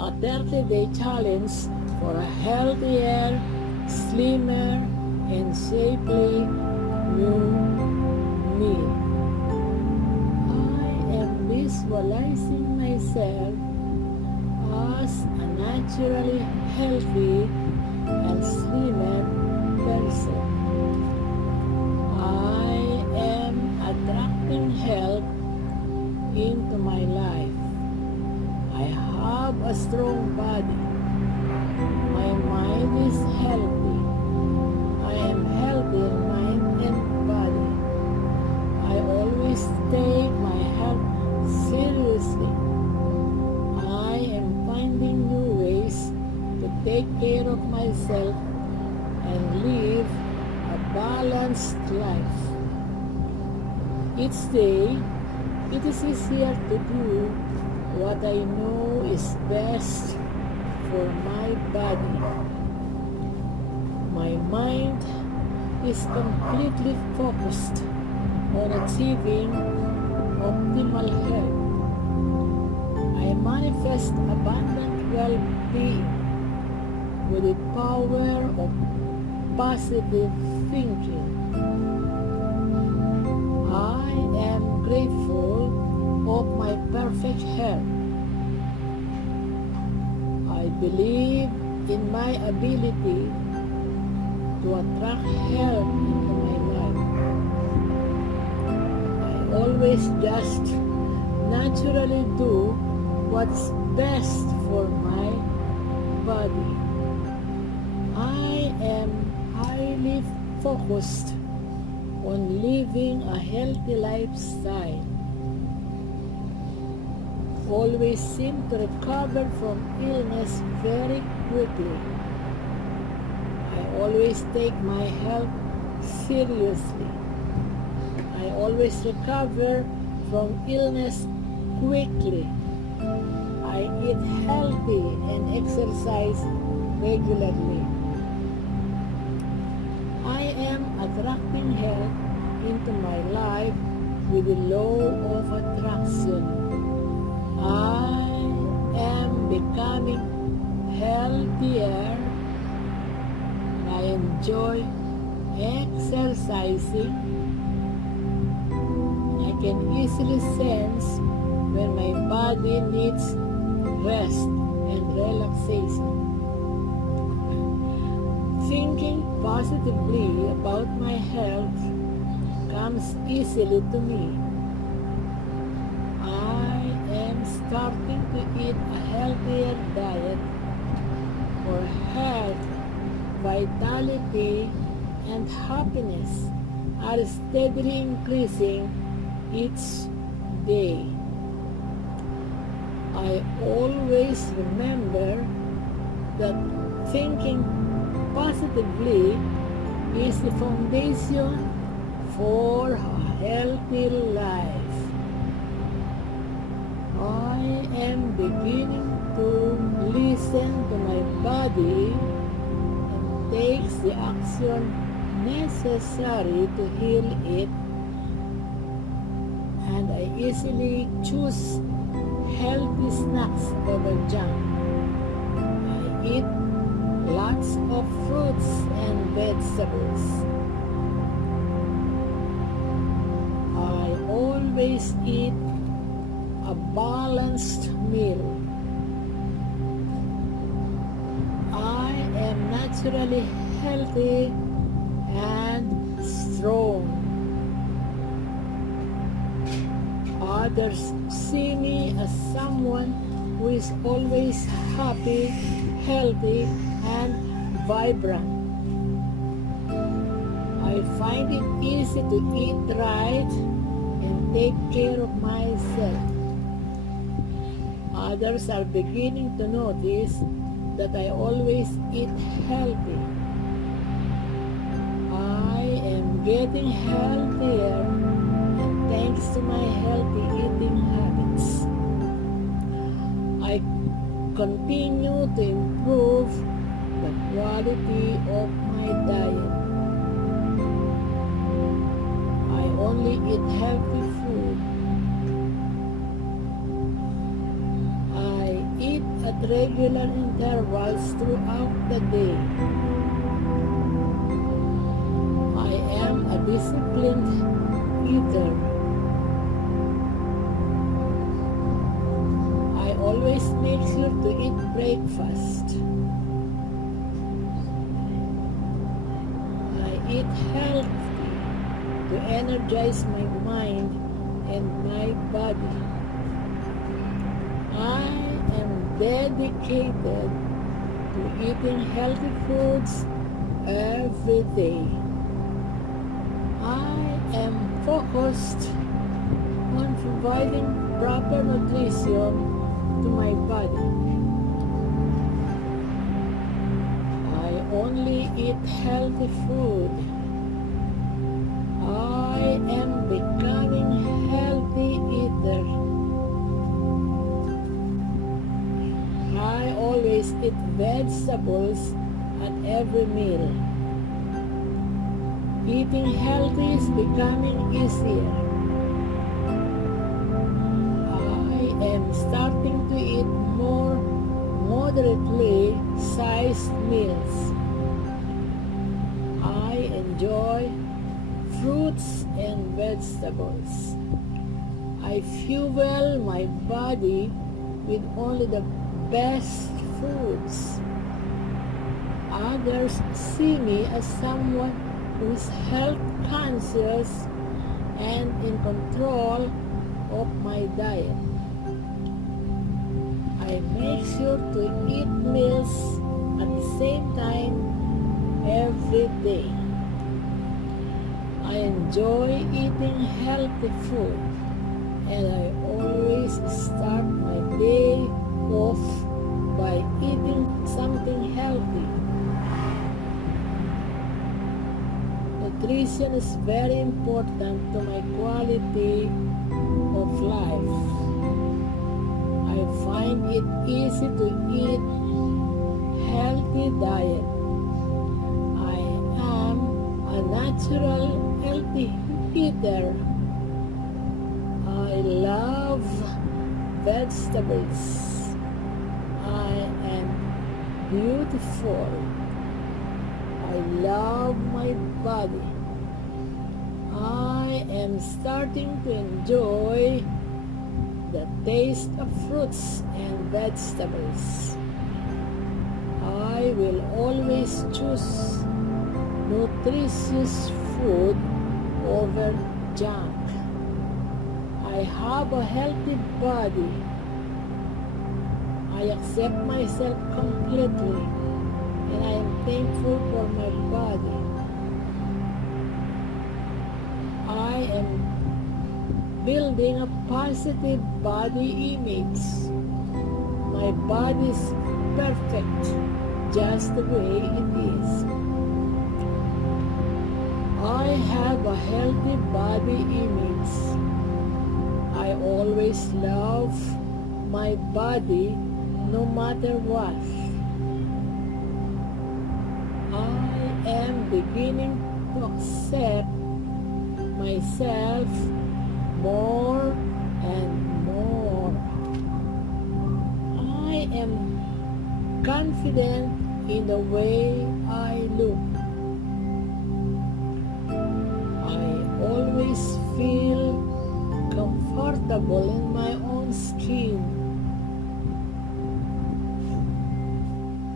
a 30-day challenge for a healthier, slimmer, and shapely new me. I am visualizing myself as a naturally healthy and slimmer person. I am attracting health into my life. I have a strong body. My mind is healthy. I am healthy in mind and body. I always take my health seriously. I am finding new ways to take care of myself and live a balanced life. Each day, it is easier to do what I know is best for my body. My mind is completely focused on achieving optimal health. I manifest abundant well-being with the power of positive thinking. I am grateful of my perfect health. I believe in my ability to attract health into my life. I always just naturally do what's best for my body. I am highly focused on living a healthy lifestyle. Always seem to recover from illness very quickly. I always take my health seriously. I always recover from illness quickly. I eat healthy and exercise regularly. I am attracting health into my life with the law of attraction. I am becoming healthier. I enjoy exercising. I can easily sense when my body needs rest and relaxation. Thinking positively about my health comes easily to me. I am starting to eat a healthier diet for health, vitality, and happiness are steadily increasing each day. I always remember that thinking positively is the foundation for a healthy life. I am beginning to listen to my body and takes the action necessary to heal it, and I easily choose healthy snacks over junk. I eat lots of fruits and vegetables. I always eat a balanced meal. I am naturally healthy and strong. Others see me as someone who is always happy, healthy, and vibrant. I find it easy to eat right and take care of myself. Others are beginning to notice that I always eat healthy. I am getting healthier, and thanks to my healthy eating habits, I continue to improve the quality of my diet. I only eat healthy food. I eat at at regular intervals throughout the day. I am a disciplined eater. I always make sure to eat breakfast. I eat healthy to energize my mind and my body. I am dedicated to eating healthy foods every day. I am focused on providing proper nutrition to my body. I only eat healthy food. I am becoming a healthy eater. I always eat vegetables at every meal. Eating healthy is becoming easier. I am starting to eat more moderately sized meals. I enjoy fruits and vegetables. I fuel my body with only the best foods. Others see me as someone who is health conscious and in control of my diet. I make sure to eat meals at the same time every day. I enjoy eating healthy food, and I always start my day off by eating something healthy. Nutrition is very important to my quality of life. I find it easy to eat healthy diet. I am a natural healthy eater. I love vegetables. I am beautiful. I love my body. I am starting to enjoy the taste of fruits and vegetables. I will always choose nutritious food over junk. I have a healthy body. I accept myself completely, and I am thankful for my body. I am building a positive body image. My body is perfect just the way it is. I have a healthy body image. I always love my body no matter what. I am beginning to accept myself more and more. I am confident in the way I look. I always feel comfortable in my own skin.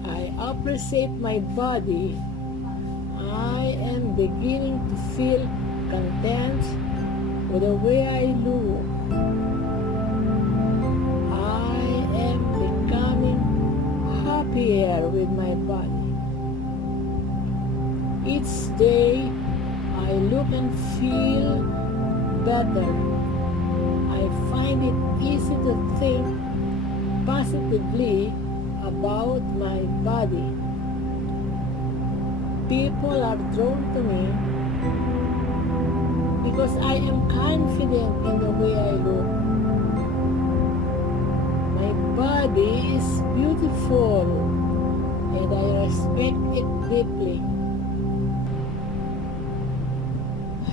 I appreciate my body. I am beginning to feel content with the way I look. I am becoming happier with my body. Each day, I look and feel better. I find it easy to think positively about my body. People are drawn to me because I am confident in the way I look. My body is beautiful, and I respect it deeply.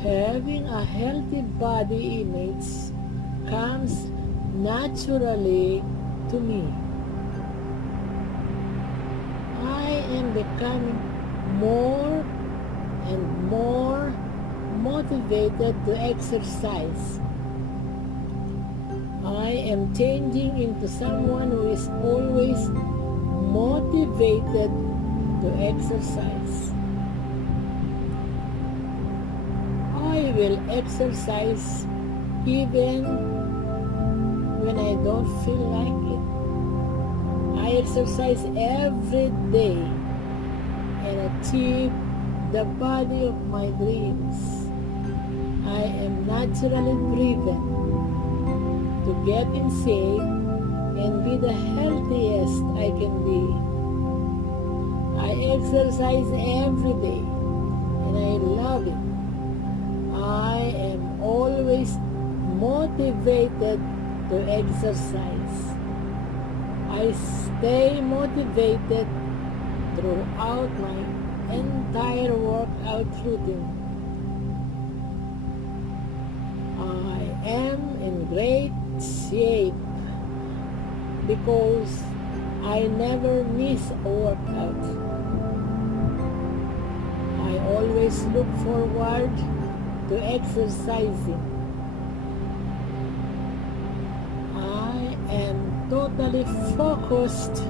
Having a healthy body image comes naturally to me. am becoming more and more motivated to exercise. I am changing into someone who is always motivated to exercise. I will exercise even when I don't feel like it. I exercise every day and achieve the body of my dreams. I am naturally driven to get in shape and be the healthiest I can be. I exercise every day and I love it. I am always motivated to exercise. I stay motivated throughout my entire workout routine. I am in great shape because I never miss a workout. I always look forward to exercising. I am totally focused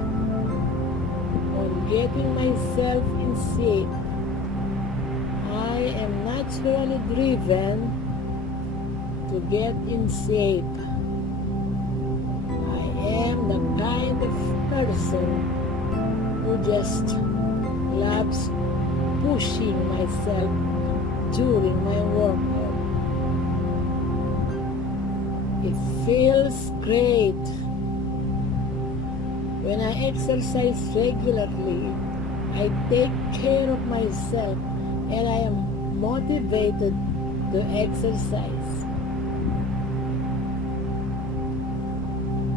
on getting myself in shape. I am naturally driven to get in shape. I am the kind of person who just loves pushing myself during my workout. It feels great when I exercise regularly. I take care of myself and I am motivated to exercise.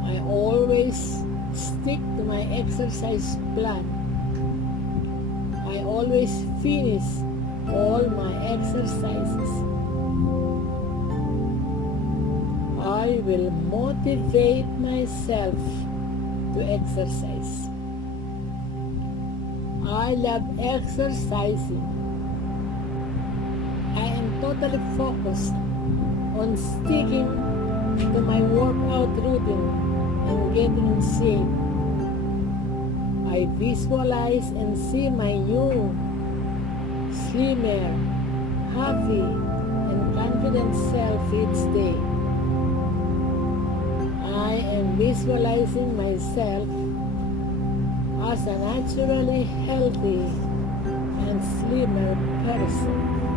I always stick to my exercise plan. I always finish all my exercises. I will motivate myself to exercise. I love exercising. I am totally focused on sticking to my workout routine and getting in shape. I visualize and see my new, slimmer, happy, and confident self each day. I am visualizing myself as a naturally healthy and slimmer person.